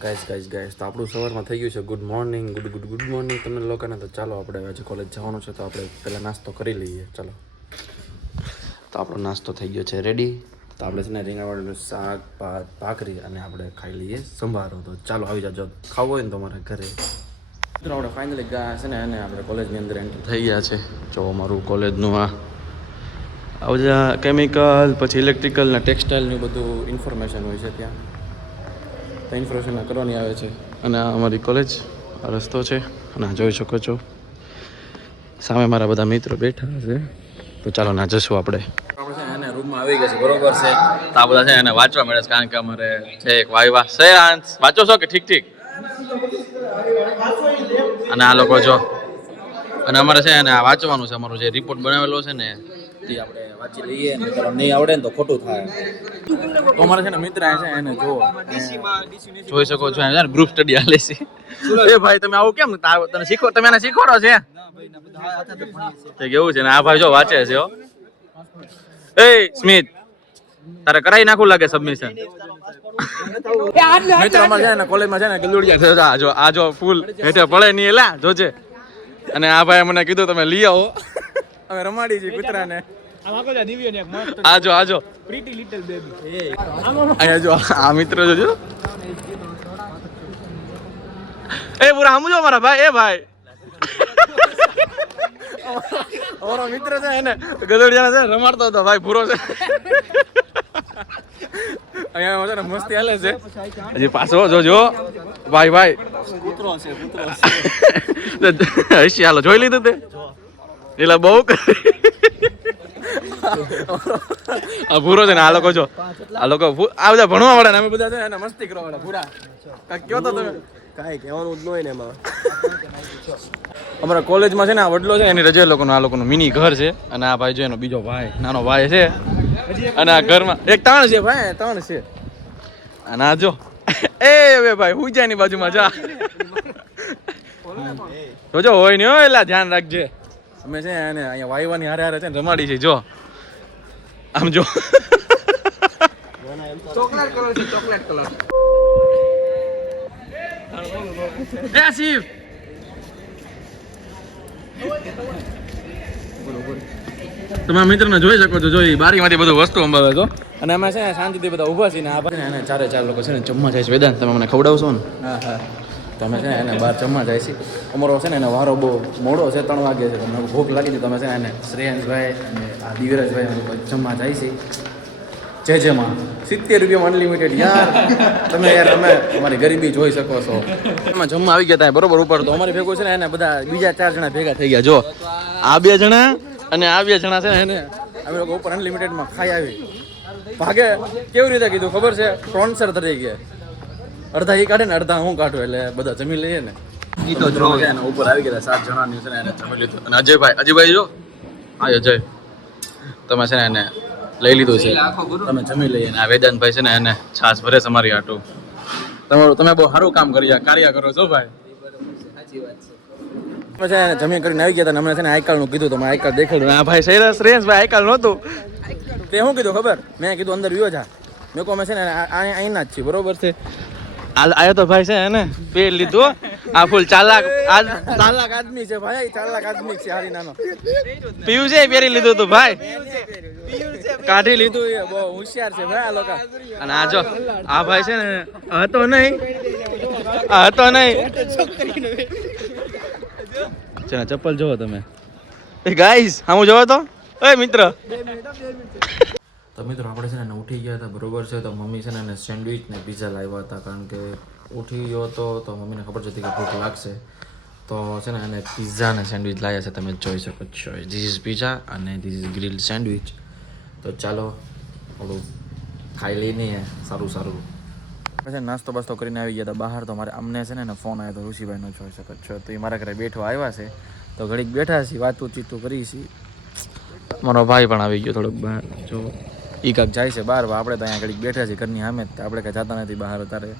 Guys તો આપણું સવારમાં થઈ ગયું છે ગુડ મોર્નિંગ ગુડ મોર્નિંગ તમને લોકોને. તો ચાલો આપણે આજે કોલેજ જવાનું છે તો આપણે પહેલાં નાસ્તો કરી લઈએ. ચાલો તો આપણો નાસ્તો થઈ ગયો છે રેડી. તો આપણે છે ને રીંગણવાળું શાક ભાત ભાખરી અને આપણે ખાઈ લઈએ સંભારો. તો ચાલો આવી જાજો ખાવું હોય ને તમારા ઘરે. મિત્રો આપણે ફાઇનલી ગયા છે ને અને આપણે કોલેજની અંદર એન્ટર થઈ ગયા છે. જો અમારું કોલેજનું આ બધા કેમિકલ પછી ઇલેક્ટ્રિકલ ને ટેક્સટાઇલનું બધું ઇન્ફોર્મેશન હોય છે ત્યાં. તો ઇન્ફોર્મેશન કરવાની આવે છે. અને આ અમારી કોલેજ આ રસ્તો છે અને આ જોઈ શકો છો સામે મારા બધા મિત્રો બેઠા છે. તો ચાલો ના જશું આપણે એને રૂમમાં આવી ગયા છે બરોબર છે. તો આ બધા છે એને વાંચવા મળે છે કારણ કે અમારે છે એક વાયવા શ્રેયાંશ વાંચો છો કે ઠીક અને આ લોકો જો અને અમારે છે એને આ વાંચવાનું છે. અમારો જે રિપોર્ટ બનાવેલો છે ને તે આપણે વાંચી લઈએ ને નહીં આવડે ને તો ખોટું થાય. તો અમારે છે ને મિત્ર છે એને જો જોઈ શકો છો એને ગ્રુપ સ્ટડી હાલે છે. એ ભાઈ તમે આવું કેમ તને શીખો તમે એને શીખવાડો છે કેવું છે ને આ ભાઈ જો વાંચે છે. એ સ્મિત તારે કરાઈ નાખું લાગે સબમિશન. મિત્ર અમારે છે ને કોલેજમાં છે ને ગલુડિયા જો આ જો ફૂલ હેઠે પડે નહીં એલા જોજે. અને આ ભાઈ મને કીધું તમે લઈ આવો અમે રમાડી છીએ કૂતરાને. આજો પ્રીટી લિટલ બેબી અહીંયા જો આ મિત્ર જોજો. એ પૂરા સમજો મારા ભાઈ. એ ભાઈ અમારો મિત્ર છે એને ગધોડિયાને છે રમાડતો હતો ભાઈ પૂરો છે. અહીંયા છે ને મસ્તી હાલે છે હજી પાછો જોજો ભાઈ કૂતરો છે હસી હાલો જોઈ લીધું તે એટલે બહુ આ ભૂરો છે ને આ લોકો જો આ લોકો આ બધા ભણવા વાળા ને અમે બધા છે એને મસ્તી કરવા વાળા પૂરા કાંઈક કહો તો તમે કાંઈ કહેવાનું જ ન હોય ને એમાં. અમારા કોલેજમાં છે ને આ વડલો છે એની રજા લોકોનું આ લોકોનું મિની ઘર છે. અને આ ભાઈ જો એનો બીજો ભાઈ નાનો ભાઈ છે અને આ ઘરમાં એક ત્રણ છે ભાઈ ત્રણ છે. અને આ જો એ હવે ભાઈ હુજાની બાજુમાં જા જોજો હોય ને એલા ધ્યાન રાખજે. અમે છે એને અહીંયા વાયવાની હારે છે ને રમાડી છે જો આમ જો ચોકલેટ કલર છે ચોકલેટ કલર. એ શિવ તમારા મિત્રને જોઈ શકો છો જોઈ બારીમાંથી બધું વસ્તુ અંબાવે છો. અને અમે છે ને શાંતિથી બધા ઊભા છીએ ને આ ભાઈ ને ચારે ચાર લોકો છે ને જમવા જાય છે. વેદાંત તમે મને ખવડાવશો ને? હા તમે છે ને એને બહાર જમવા જાય છે. અમારો છે ને એને વારો બહુ મોડો છે 3 વાગે છે. તમને ભૂખ લાગી હતી તમે છે ને એને શ્રેયાંશભાઈ અને આ દિવ્યરાજભાઈ જમવા જાય છે. જેમાં 70 રૂપિયામાં અનલિમિટેડ યાર. તમે યાર અમે અમારી ગરીબી જોઈ શકો છો. એમાં જમવા આવી ગયા હતા બરોબર ઉપર. તો અમારી ભેગું છે ને એને બધા બીજા 4 જણા ભેગા થઈ ગયા. જો આ 2 જણા અને આ 2 જણા છે ને એને અમે લોકો ઉપર અનલિમિટેડમાં ખાઈ આવી. ભાગે કેવી રીતે કીધું ખબર છે? સ્પોન્સર તરીકે અડધા એ કાઢે ને અડધા હું કાઢું એટલે બધા જમી લઈએ ને. ઈ તો જો છે ને ઉપર આવી ગયા 7 જણાની છે ને એને જમી લીધું. અને અજયભાઈ જો હા અજય તમે છે ને એને લઈ લીધું છે તમે જમી લઈએ. ને આ વેદાંતભાઈ છે ને એને છાસ ભરે છે અમારી આટું. તમે બહુ સારું કામ કરી કાર્ય કરો છો ભાઈ. તમે છે ને જમી કરીને આવી ગયા હતા. અમને છે ને આઈકાર્ડનું કીધું તો મેં આઈકાર્ડ દેખાડ્યું. આ ભાઈ શ્રેયાંશભાઈ આઈકાર્ડ નહોતું તે શું કીધું ખબર? મેં કીધું અંદર વિયો જા. મેં કહું અમે છે ને અહીંના જ છીએ બરોબર છે. આયો તો ભાઈ છે ને પે લીધું આ ફૂલ ચાલાક આદમી છે ભાઈ. 4 લાખ આદમી છે હારી નાનો પીયું છે પહેરી લીધું તું ભાઈ કાઢી લીધું. એ બહુ હોશિયાર છે ભાઈ આ લોકો. અને આ જો આ ભાઈ છે ને હતો નહીં ચપ્પલ જોવો તમે. એ ગાઈસ આમ જોવો તો એ મિત્ર. તો મિત્રો આપણે છે ને ઉઠી ગયા હતા બરોબર છે. તો મમ્મી છે ને એને સેન્ડવિચ ને પીઝા લાવ્યા હતા કારણ કે ઉઠી ગયો હતો તો મમ્મીને ખબર હતી કે ભૂખ લાગશે. તો છે ને એને પીઝા અને સેન્ડવિચ લાવ્યા છે તમે જોઈ શકો છો. ધીસ ઇઝ પીઝા અને ધીસ ઇઝ ગ્રીલ્ડ સેન્ડવિચ. તો ચાલો થોડું ખાઈ લઈને સારું પછી નાસ્તો બાસ્તો કરીને આવી ગયા હતા બહાર. તો મારે અમને છે ને ફોન આવ્યો તો ઋષિભાઈનો જોઈ શકો છો. તો એ મારા ઘરે બેઠો આવ્યા છે. તો ઘડીક બેઠા છીએ વાતું ચીતું કરી છીએ. મારો ભાઈ પણ આવી ગયો થોડુંક બહાર જો ઈ કાંક જાય છે બહાર. આપણે તો અહીંયા ઘડીક બેઠા છીએ ઘરની સામે. આપણે કાંઈ જતા નથી બહાર અત્યારે.